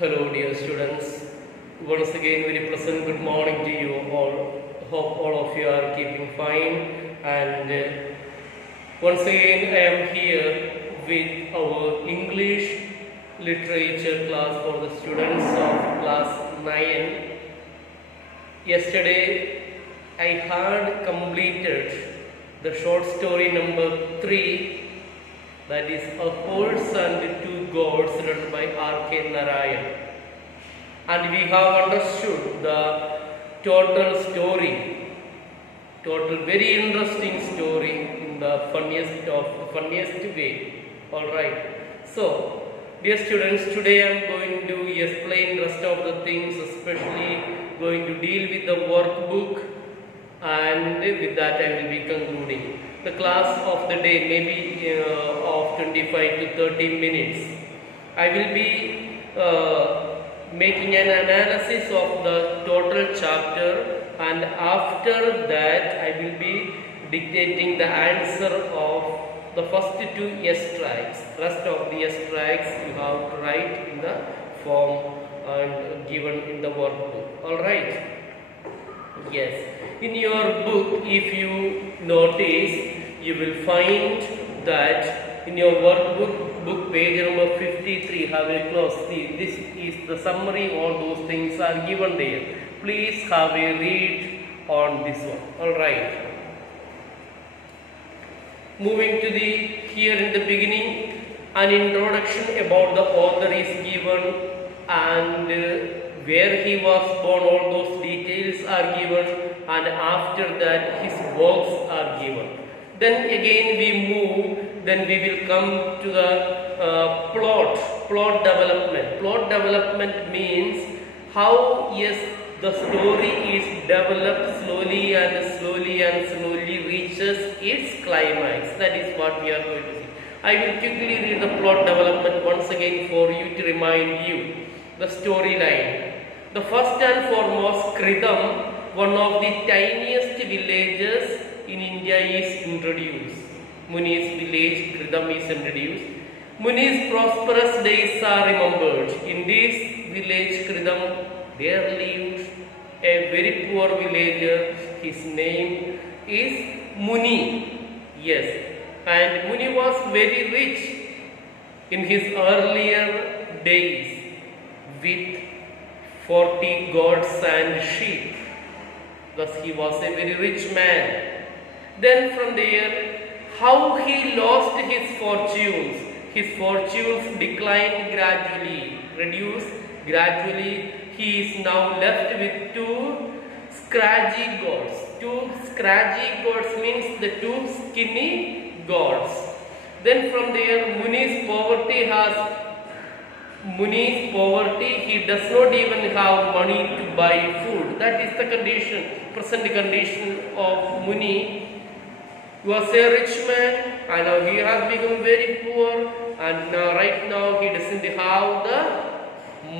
Hello, dear students. Once again, very pleasant good morning to you all. Hope all of you are keeping fine. And once again, I am here with our English literature class for the students of class 9. Yesterday, I had completed the short story number 3, that is A Horse and Two Gods, written by R.K. Narayan. And we have understood the total story, very interesting story in the funniest way. Alright. So, dear students, today I am going to explain rest of the things, especially going to deal with the workbook, and with that I will be concluding. The class of the day may be of 25 to 30 minutes. I will be making an analysis of the total chapter, and after that I will be dictating the answer of the first two extracts. Rest of the extracts you have to write in the form and given in the workbook. Alright? Yes. In your book, if you notice, you will find that in your workbook, book page number 53, have a close. See, this is the summary. All those things are given there. Please have a read on this one. Alright. Moving to the here in the beginning, an introduction about the author is given, and where he was born, all those details are given, and after that his works are given. Then again we move, then we will come to the plot development. Plot development means how, yes, the story is developed slowly reaches its climax. That is what we are going to see. I will quickly read the plot development once again for you to remind you the storyline. The first and foremost, Kridam, one of the tiniest villages in India, is introduced. Muni's village, Kridam, is introduced. Muni's prosperous days are remembered. In this village, Kridam, there lived a very poor villager. His name is Muni. Yes. And Muni was very rich in his earlier days with 40 goats and sheep. Thus he was a very rich man. Then from there, how he lost his fortunes. His fortunes declined gradually, reduced gradually. He is now left with two scraggy gods. Two scraggy gods means the two skinny gods. Then from there, Muni's poverty, he does not even have money to buy food. That is the present condition of Muni. He was a rich man, and now he has become very poor, and now right now he doesn't have the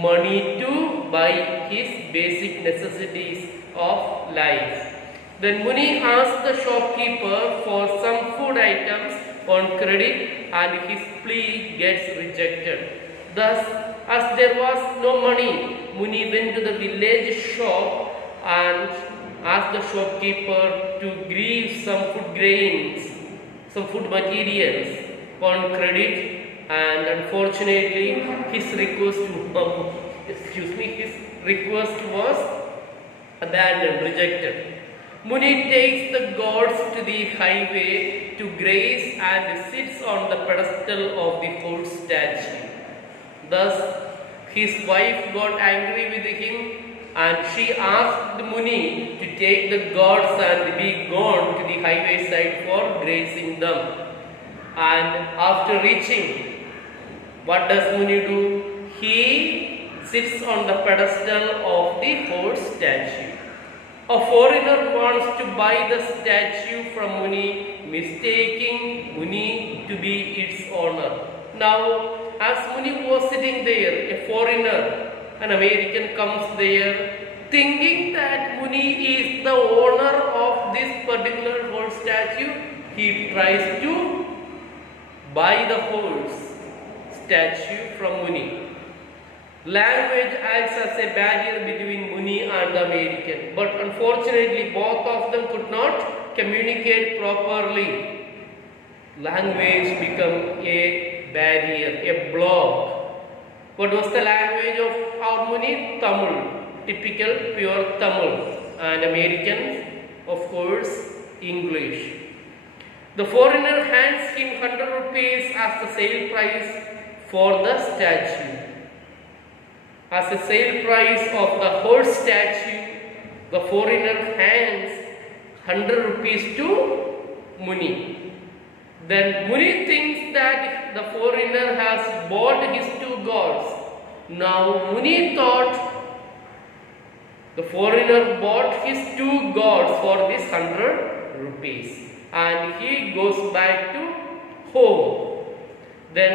money to buy his basic necessities of life. Then Muni asked the shopkeeper for some food items on credit, and his plea gets rejected. Thus, as there was no money, Muni went to the village shop and asked the shopkeeper to give some food grains, some food materials on credit, and unfortunately his request was abandoned, rejected. Muni takes the gods to the highway to graze and sits on the pedestal of the horse statue. Thus, his wife got angry with him, and she asked Muni to take the gods and be gone to the highway side for grazing them. And after reaching, what does Muni do? He sits on the pedestal of the horse statue. A foreigner wants to buy the statue from Muni, mistaking Muni to be its owner. Now, as Muni was sitting there, a foreigner, an American, comes there, thinking that Muni is the owner of this particular horse statue. He tries to buy the horse statue from Muni. Language acts as a barrier between Muni and the American, but unfortunately both of them could not communicate properly. Language became a barrier, a block. What was the language of our Muni? Tamil, typical pure Tamil, and Americans, of course, English. The foreigner hands him 100 rupees as the sale price for the statue. As the sale price of the horse statue, the foreigner hands 100 rupees to Muni. Then Muni thinks that the foreigner has bought his two gods. Now Muni thought the foreigner bought his two gods for this 100 rupees. And he goes back to home. Then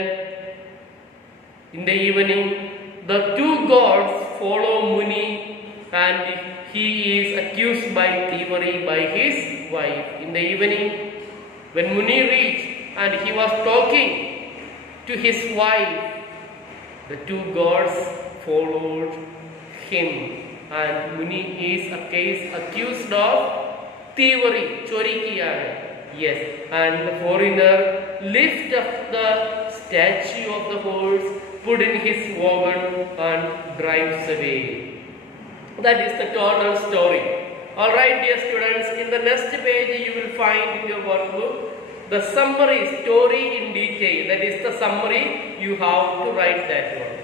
in the evening, the two gods follow Muni and he is accused by thievery by his wife. In the evening, when Muni reached and he was talking to his wife, the two gods followed him and Muni is accused of thievery, chori kiya. Yes, and the foreigner lifts up the statue of the horse, put in his wagon and drives away. That is the total story. Alright dear students, in the next page you will find in your workbook the summary, story in detail. That is the summary, you have to write that one.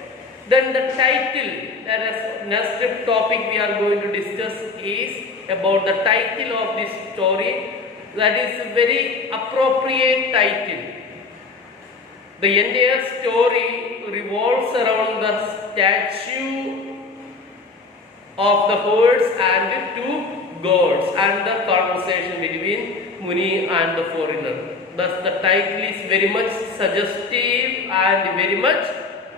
Then the title, that is next topic we are going to discuss is about the title of this story. That is a very appropriate title. The entire story revolves around the statue of the horse and two gods and the conversation between Muni and the foreigner. Thus the title is very much suggestive and very much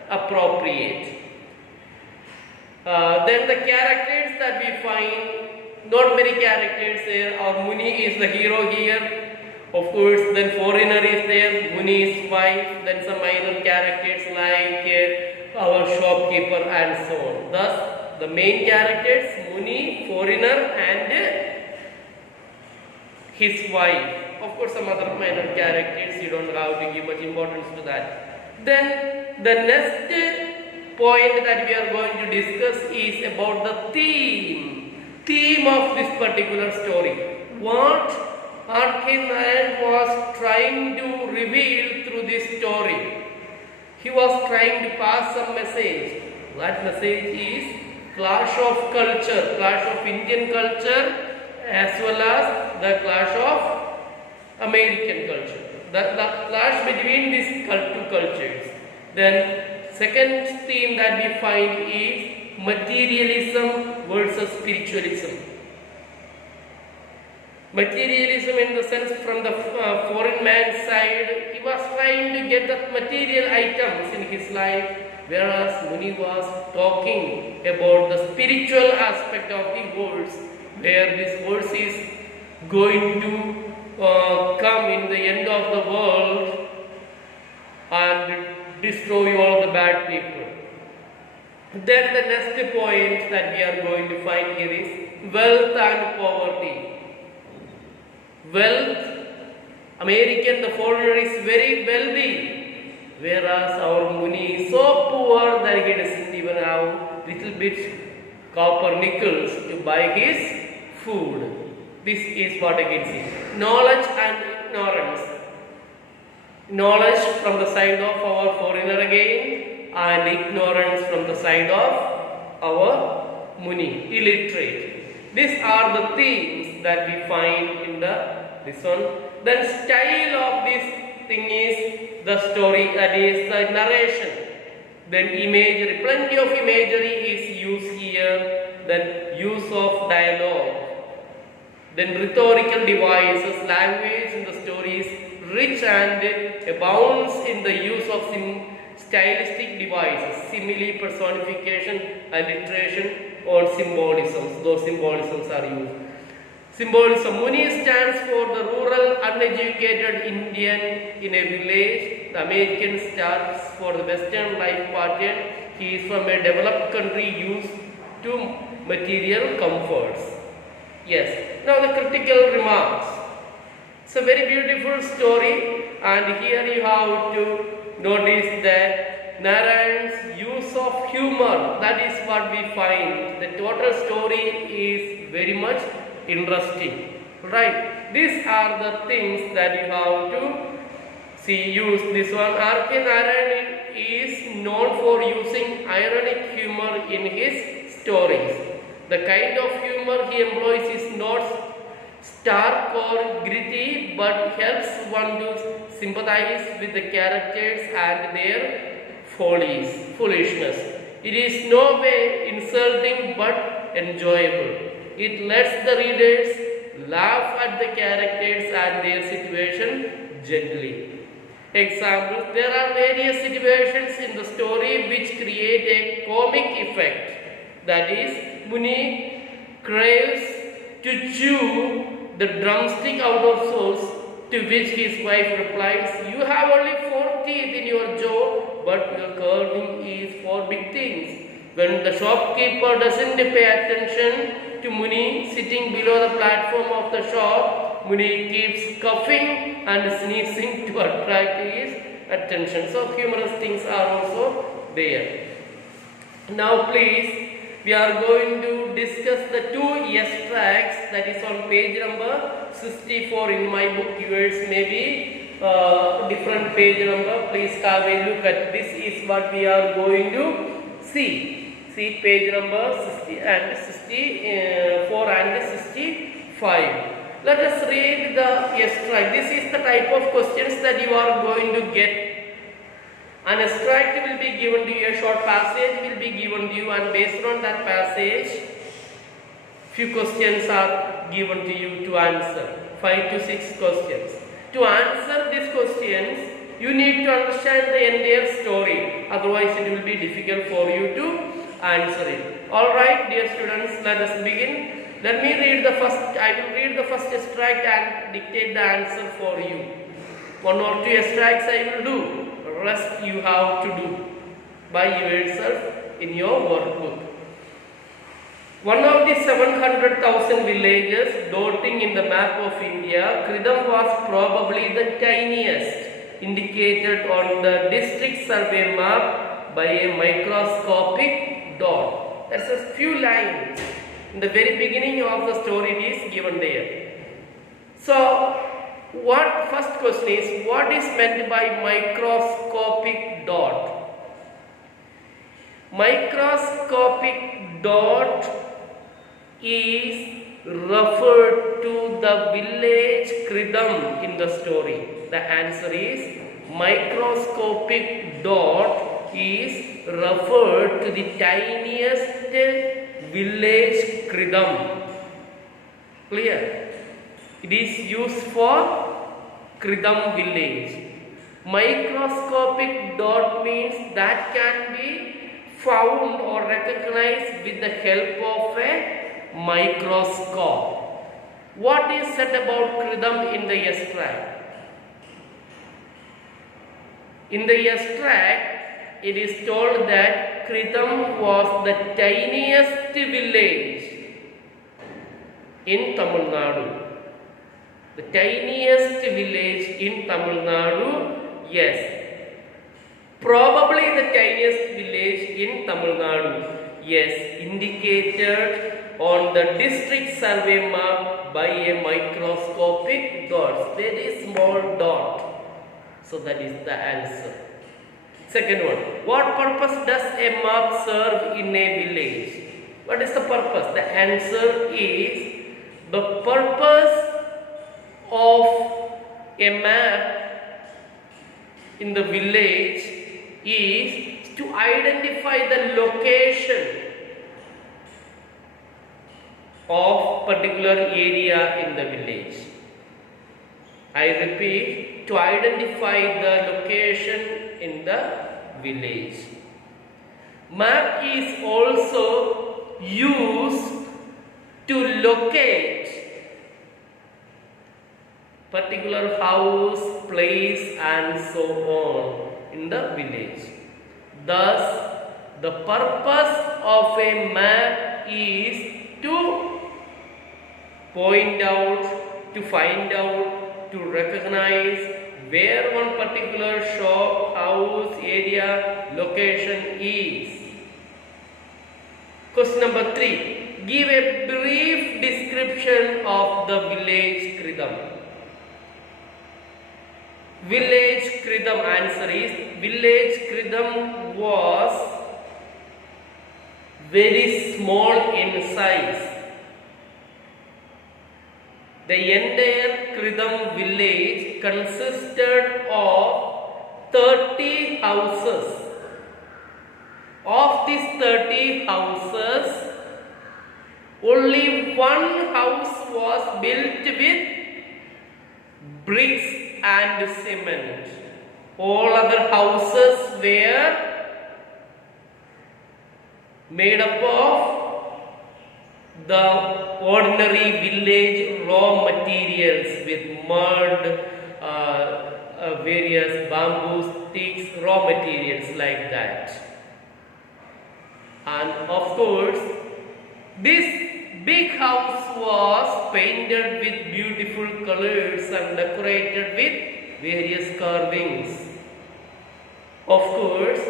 appropriate. Then the characters that we find, not many characters there. Our Muni is the hero here. Of course, then foreigner is there, Muni is wife, then some minor characters like our shopkeeper and so on. Thus, the main characters, Muni, foreigner and his wife. Of course, some other minor characters, you don't have to give much importance to that. Then, the next point that we are going to discuss is about the theme of this particular story. What R.K. Narayan was trying to reveal through this story. He was trying to pass some message. That message is clash of culture, clash of Indian culture as well as the clash of American culture. The clash between these two cultures. Then second theme that we find is materialism versus spiritualism. Materialism in the sense from the foreign man's side, he was trying to get the material items in his life, whereas Muni was talking about the spiritual aspect of the horse, where this horse is going to come in the end of the world and destroy all the bad people. Then the next point that we are going to find here is wealth and poverty. Wealth, American, the foreigner is very wealthy, whereas our Muni is so poor that he doesn't even have little bit copper nickels to buy his food. This is what I can see. Knowledge and ignorance. Knowledge from the side of our foreigner again, and ignorance from the side of our Muni, illiterate. These are the themes that we find in this one. Then style of this thing is the story, that is the narration. Then imagery, plenty of imagery is used here. Then use of dialogue. Then rhetorical devices, language in the story is rich and abounds in the use of stylistic devices, simile, personification, alliteration, or symbolisms. Those symbolisms are used. Symbolism. Muni stands for the rural, uneducated Indian in a village The American starts for the Western life pattern. He is from a developed country used to material comforts. Yes. Now the critical remarks. It's a very beautiful story, and here you have to notice that Narayan's use of humor, that is what we find. The total story is very much interesting. Right? These are the things that you have to see use. This one, R.K. Narayan is known for using ironic humor in his stories. The kind of humor he employs is not stark or gritty, but helps one to sympathize with the characters and their foolishness. It is no way insulting but enjoyable. It lets the readers laugh at the characters and their situation gently. Examples: there are various situations in the story which create a comic effect. That is, Muni craves to chew the drumstick out of souls, to which his wife replies, "You have only 4 teeth in your jaw, but your carving is for big things." When the shopkeeper doesn't pay attention to Muni sitting below the platform of the shop, Muni keeps coughing and sneezing to attract his attention. So humorous things are also there. Now please, we are going to discuss the 2 extracts that is on page number 64 in my book. Yours may be different page number. Please have a look at this. Is what we are going to see. See page number 60 and 64 and 65. Let us read the extract. This is the type of questions that you are going to get. An extract will be given to you, a short passage will be given to you, and based on that passage, few questions are given to you to answer. 5 to 6 questions. To answer these questions, you need to understand the entire story. Otherwise, it will be difficult for you to answer it. Alright, dear students, let us begin. Let me read the first, I will read the first extract and dictate the answer for you. 1 or 2 extracts I will do. Rest you have to do by yourself in your workbook. One of the 700,000 villages dotting in the map of India, Kridam was probably the tiniest, indicated on the district survey map by a microscopic dot. That's a few lines. In the very beginning of the story it is given there. So, what first question is, what is meant by microscopic dot? Microscopic dot is referred to the village Kridam in the story. The answer is microscopic dot is referred to the tiniest village Kridam. Clear? It is used for Kridam village. Microscopic dot means that can be found or recognized with the help of a microscope. What is said about Kridam in the extract? In the extract, it is told that Kridam was the tiniest village in Tamil Nadu. The tiniest village in Tamil Nadu, yes. Probably the tiniest village in Tamil Nadu, yes, indicated on the district survey map by a microscopic dot, very small dot. So that is the answer. Second one, what purpose does a map serve in a village? What is the purpose? The answer is, the purpose of a map in the village is to identify the location of particular area in the village. I repeat, to identify the location in the village. Map is also used to locate particular house, place, and so on in the village. Thus, the purpose of a map is to point out, to find out, to recognize where one particular shop, house, area, location is. Question number 3. Give a brief description of the village Kridam. Village Kridam, answer is village Kridam was very small in size. The entire Kridam village consisted of 30 houses. Of these 30 houses, only one house was built with bricks and cement. All other houses were made up of the ordinary village raw materials with mud, various bamboo sticks, raw materials like that. And of course, this big house was painted with beautiful colors and decorated with various carvings. Of course,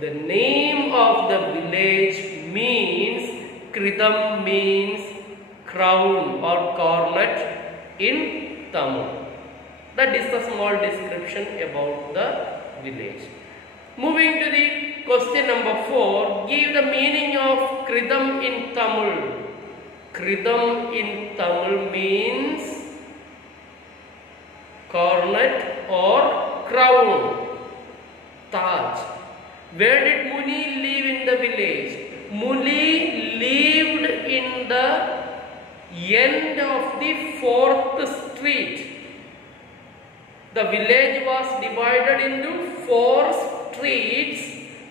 the name of the village means, Kridam means crown or coronet in Tamil. That is the small description about the village. Moving to the question number 4, give the meaning of Kridam in Tamil. Kridam in Tamil means coronet or crown, Taj. Where did Muni live in the village? Muni lived in the end of the 4th street. The village was divided into 4 streets,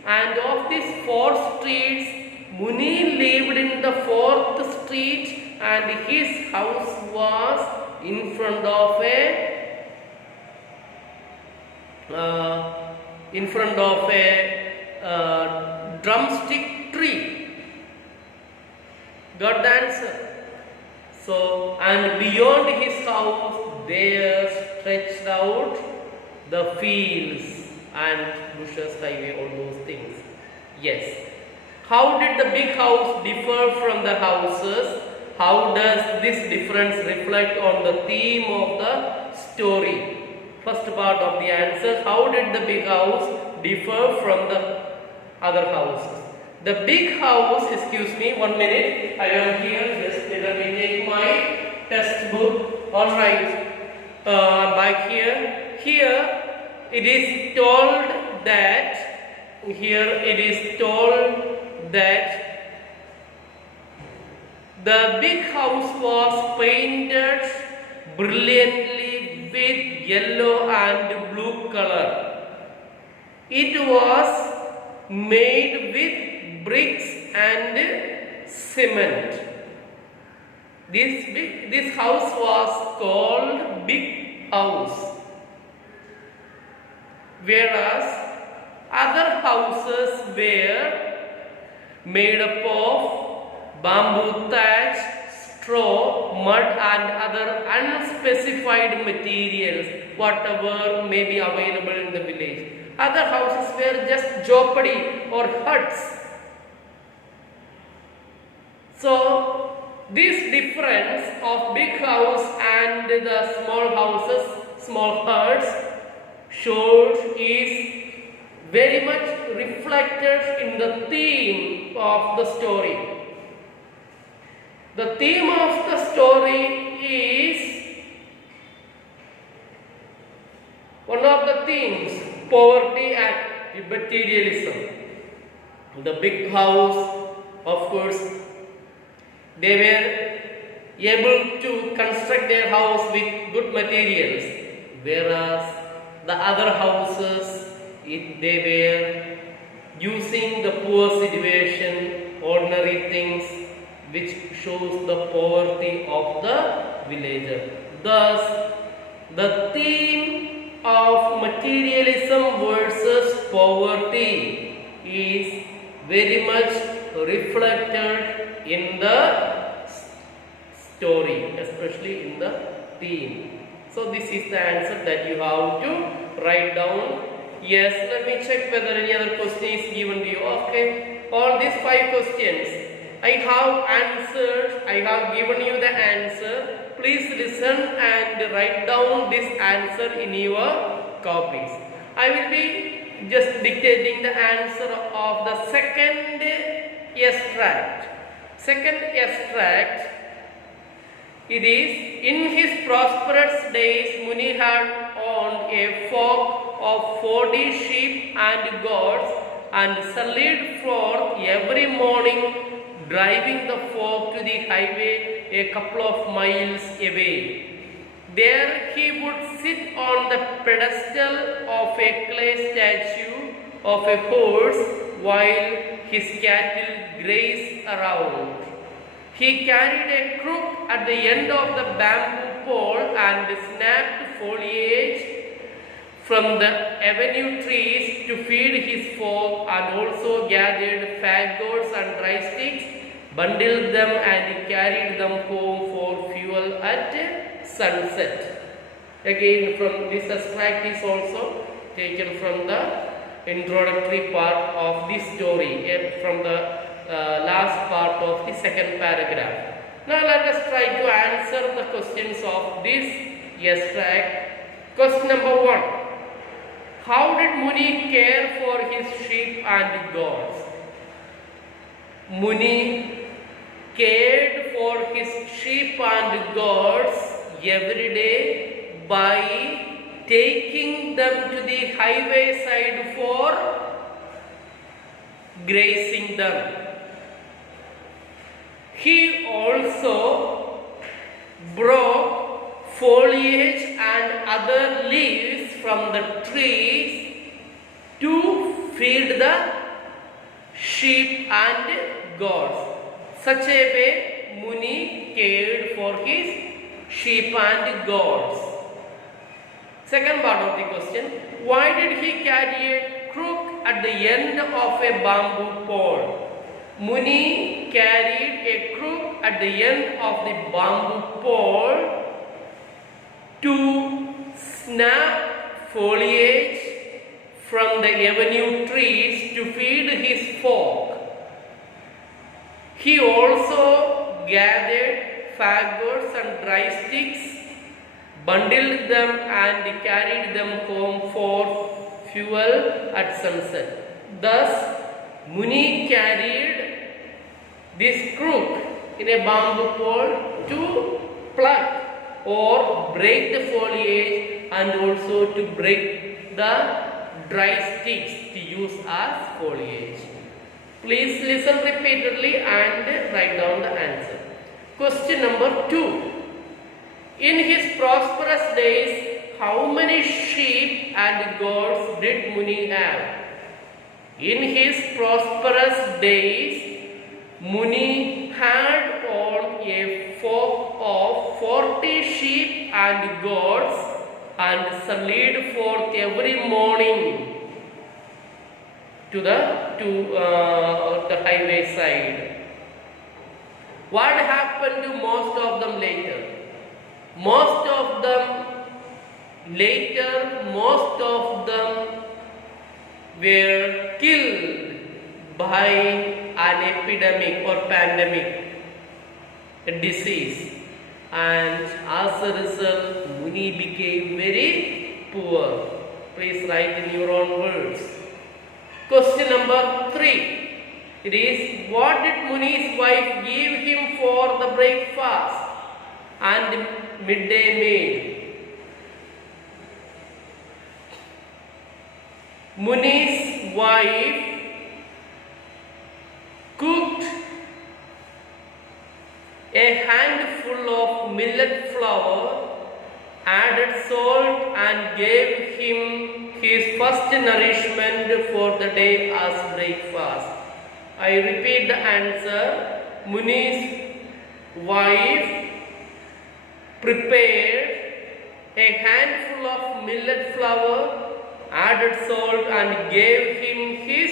and of these 4 streets, Muni lived in the 4th street, and his house was in front of a drumstick tree. Got the answer? So, and beyond his house there stretched out the fields and bushes, highway, all those things. Yes. How did the big house differ from the houses? How does this difference reflect on the theme of the story? First part of the answer, how did the big house differ from the other houses? The big house, excuse me, 1 minute, I am here, just let me take my test book. Alright, back here. Here it is told that the big house was painted brilliantly with yellow and blue color. It was made with bricks and cement. This house was called big house, whereas other houses were made up of bamboo thatch, straw, mud and other unspecified materials, whatever may be available in the village. Other houses were just jhopadi or huts. So, this difference of big house and the small houses, small huts, is very much reflected in the theme of the story. The theme of the story is, one of the themes, poverty and materialism. The big house, of course, they were able to construct their house with good materials, whereas the other houses, they were using the poor situation, ordinary things, which shows the poverty of the villager. Thus, The theme of materialism versus poverty is very much reflected in the story, especially in the theme. So this is the answer that you have to write down. Yes, let me check whether any other question is given to you. Okay, all these 5 questions I have answered, I have given you the answer. Please listen and write down this answer in your copies. I will be just dictating the answer of the second extract. Second extract, it is, in his prosperous days, Muni had owned a flock of 40 sheep and goats and sallied forth every morning, driving the flock to the highway a couple of miles away. There he would sit on the pedestal of a clay statue of a horse while his cattle grazed around. He carried a crook at the end of the bamboo pole and snapped foliage from the avenue trees to feed his flock, and also gathered faggots and dry sticks, bundled them and carried them home for fuel at sunset. Again, from this extract is also taken from the introductory part of this story, from the last part of the second paragraph. Now let us try to answer the questions of this extract. Question number 1. How did Muni care for his sheep and goats? Muni cared for his sheep and goats every day by taking them to the highway side for grazing them. He also broke foliage and other leaves from the trees to feed the sheep and goats. Such a way Muni cared for his sheep and goats. Second part of the question. Why did he carry a crook at the end of a bamboo pole? Muni carried a crook at the end of the bamboo pole to snap foliage from the avenue trees to feed his flock. He also gathered faggots and dry sticks, bundled them and carried them home for fuel at sunset. Thus, Muni carried this crook in a bamboo pole to pluck or break the foliage and also to break the dry sticks to use as foliage. Please listen repeatedly and write down the answer. Question number 2. In his prosperous days, how many sheep and goats did Muni have? In his prosperous days, Muni had owned a flock of 40 sheep and goats and sallied forth every morning to the highway side. What happened to most of them later? Most of them were killed by an epidemic or pandemic, a disease, and as a result Muni became very poor. Please write in your own words. Question number 3. It is, what did Muni's wife give him for the breakfast and midday meal? Muni's wife cooked a handful of millet flour, added salt and gave him his first nourishment for the day as breakfast. I repeat the answer. Muni's wife prepared a handful of millet flour, added salt, and gave him his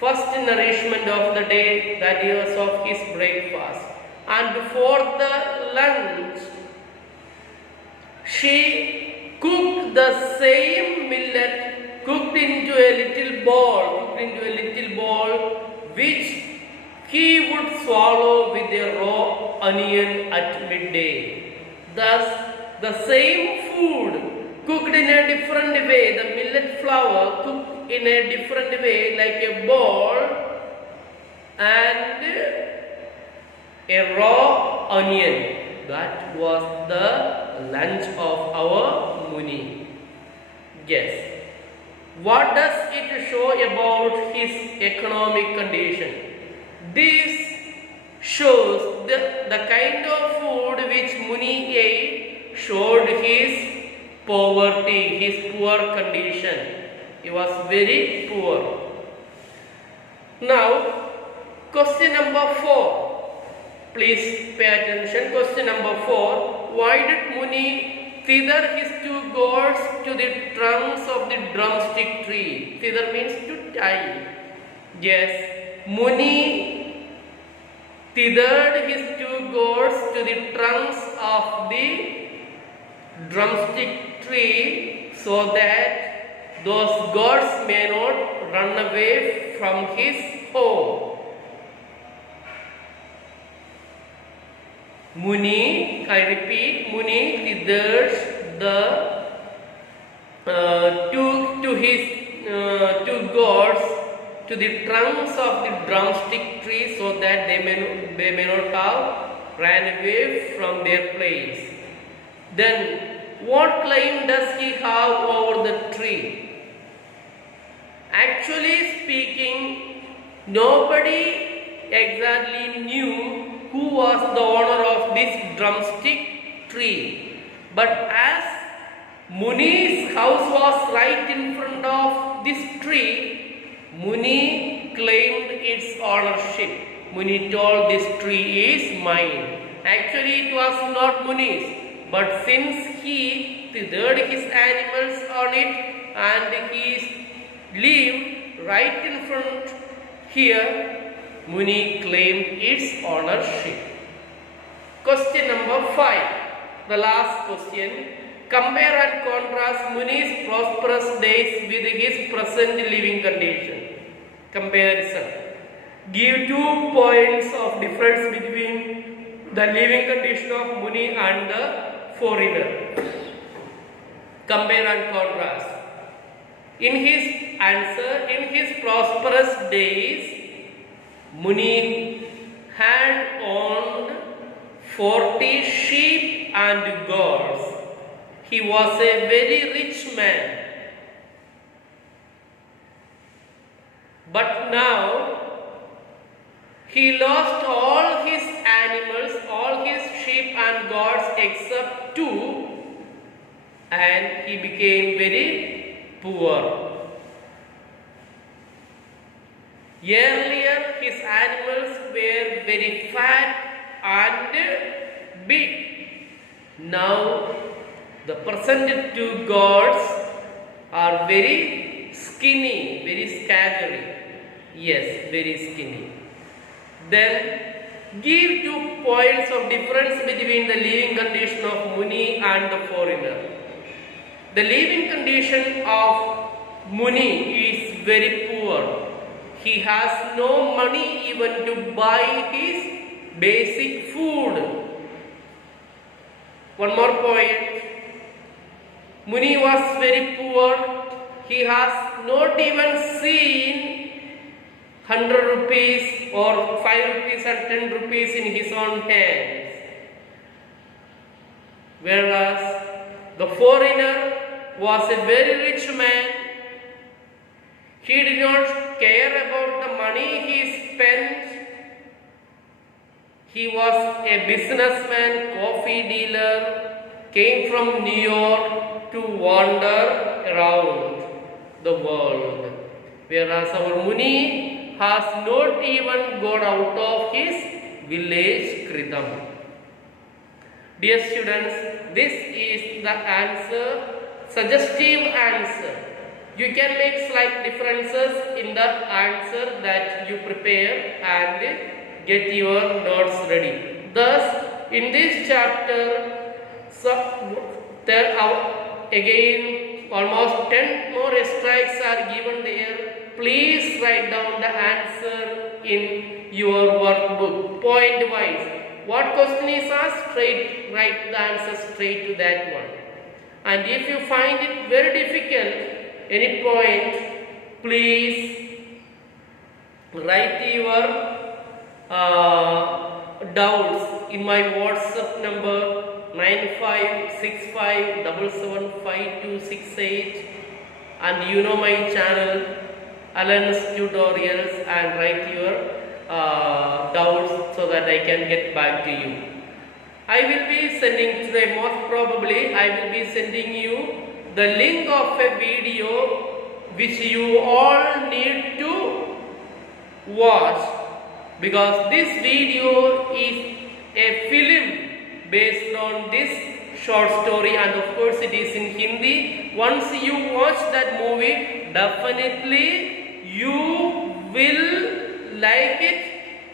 first nourishment of the day, that is of his breakfast. And for the lunch, she cooked the same millet, cooked into a little ball, which he would swallow with a raw onion at midday. Thus, the same food cooked in a different way, the millet flour cooked in a different way, like a ball, and a raw onion. That was the lunch of our Muni. Yes. What does it show about his economic condition? This shows the kind of food which Muni ate showed his poverty, his poor condition. He was very poor. Now, question number 4. Please pay attention. Question number 4. Why did Muni tether his 2 goats to the trunks of the drumstick tree? Tether means to tie. Yes, Muni tethered his 2 goats to the trunks of the drumstick tree so that those goats may not run away from his home. Muni, I repeat, Muni tethered the his 2 goats to the trunks of the drumstick tree so that they may not have ran away from their place. Then, what claim does he have over the tree? Actually speaking, nobody exactly knew who was the owner of this drumstick tree. But as Muni's house was right in front of this tree, Muni claimed its ownership. Muni told this tree is mine. Actually it was not Muni's, but since he tethered his animals on it and he lived right in front here, Muni claimed its ownership. Question number 5, the last question. Compare and contrast Muni's prosperous days with his present living condition. Comparison. Give 2 points of difference between the living condition of Muni and the foreigner. Compare and contrast. In his answer, in his prosperous days, Muni had owned 40 sheep and goats. He was a very rich man. But now, he lost all his animals, all his sheep and goats except 2, and he became very poor. Earlier, his animals were very fat and big. Now, the present 2 goats are very skinny, very scary. Yes, very skinny. Then, give 2 points of difference between the living condition of Muni and the foreigner. The living condition of Muni is very poor. He has no money even to buy his basic food. One more point. Muni was very poor. He has not even seen 100 rupees or 5 rupees and 10 rupees in his own hands. Whereas the foreigner was a very rich man. He did not care about the money he spent. He was a businessman, coffee dealer, came from New York to wander around the world. Whereas our Muni has not even gone out of his village Kritam. Dear students, this is the answer, suggestive answer. You can make slight differences in the answer that you prepare and get your notes ready. Thus, in this chapter, there are again almost 10 more extracts are given there. Please write down the answer in your workbook, point wise. What question is asked, straight write the answer straight to that one. And if you find it very difficult, any point, please write your doubts in my WhatsApp number 9565775268, and you know my channel Alan's Tutorials, and write your doubts so that I can get back to you. I will be sending today, most probably I will be sending you the link of a video which you all need to watch, because this video is a film based on this short story, and of course it is in Hindi. Once you watch that movie, definitely you will like it,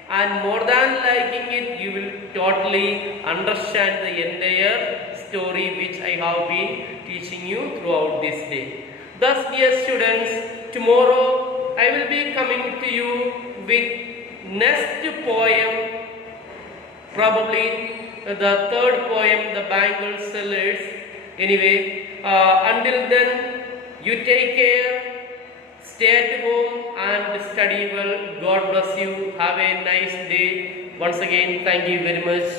and more than liking it, you will totally understand the entire story which I have been teaching you throughout this day. Thus, dear students, tomorrow I will be coming to you with next poem, probably the third poem, The Bangle Sellers. Anyway, until then, you take care, stay at home and study well. God bless you. Have a nice day. Once again, thank you very much.